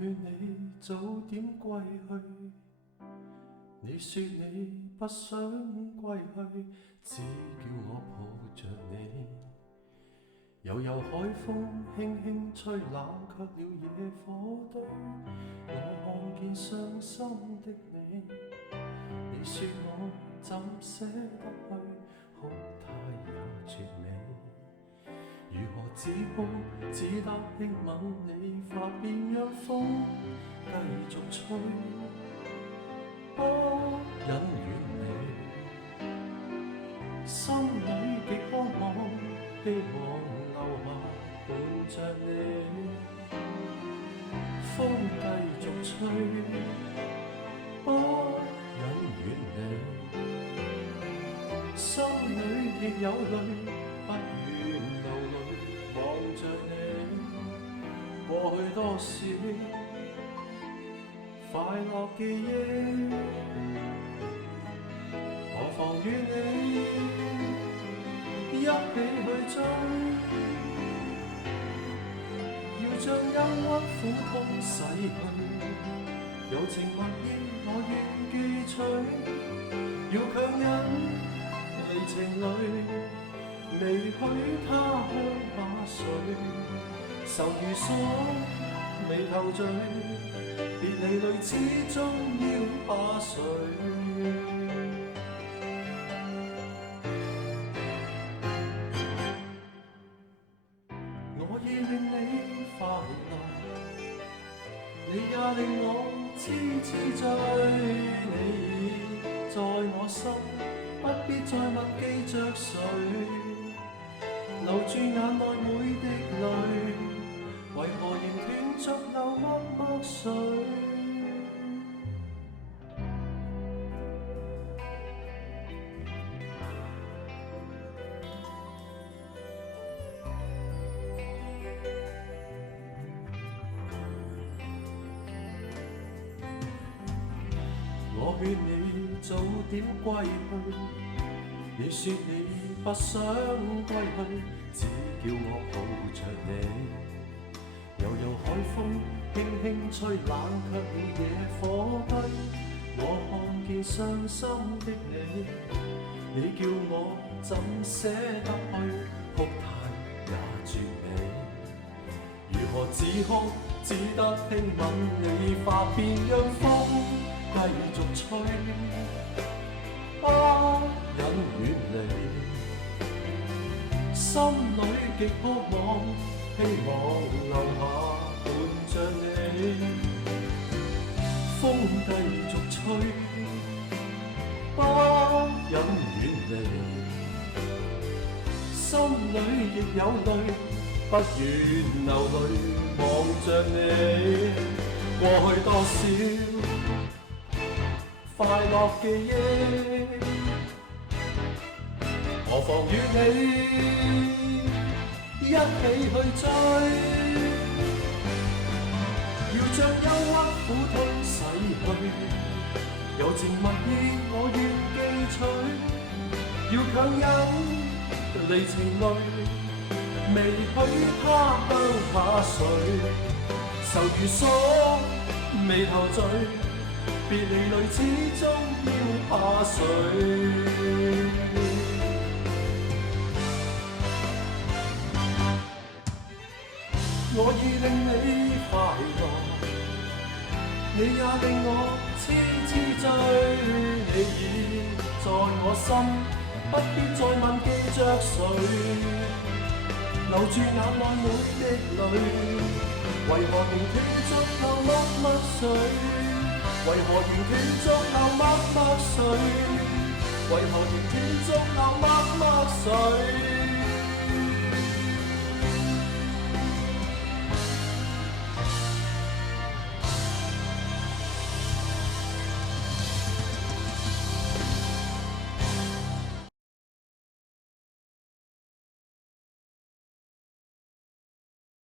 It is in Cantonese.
勸你早點歸去，你說你不想歸去，只叫我抱着你。悠悠海風輕輕吹，冷卻了野火堆。我看見傷心的你，你說我怎捨得去，哭態也絕美。如何止哭，只得輕吻你髮邊，讓風繼續吹，不忍遠離。心裏極渴望，希望留下伴着你。風繼續吹，不忍遠離。心裏亦有淚，不願流淚望着你。過去多少快樂記憶，何妨與你一起去追，要將憂鬱苦痛洗去，柔情蜜意我願記取，要強忍離情淚，未許他鄉把水，愁如鎖眉頭聚，別離淚始終要把誰。我已令你快樂，你也令我痴痴醉。你已在我心，不必再問記着誰，留住眼內每滴淚，為何仍斷續流默默水。我勸你早點歸去，你說你不想歸去，只叫我抱着你。悠悠海風輕輕吹，冷卻了野火堆。我看見傷心的你，你叫我怎捨得去，哭態也絕美。如何止哭，只得輕吻你髮邊，讓風繼續吹，不忍遠離。心裏極渴望，希望留下伴着你。風繼續吹，不忍遠離。心裏亦有淚，不願流淚望着你。過去多少快樂記憶，何妨與你一起去追，要將憂鬱苦痛洗去，柔情蜜意我願記取，要強忍離情淚，未許他鄉下誰，愁如鎖眉頭聚，別離淚始終要怕誰。我已令你快樂，你也令我痴痴醉。你已在我心，不必再問記着誰，留住眼內每滴淚，為何仍斷續流默默水？為何仍斷續流默默水？為何仍斷續流默默水？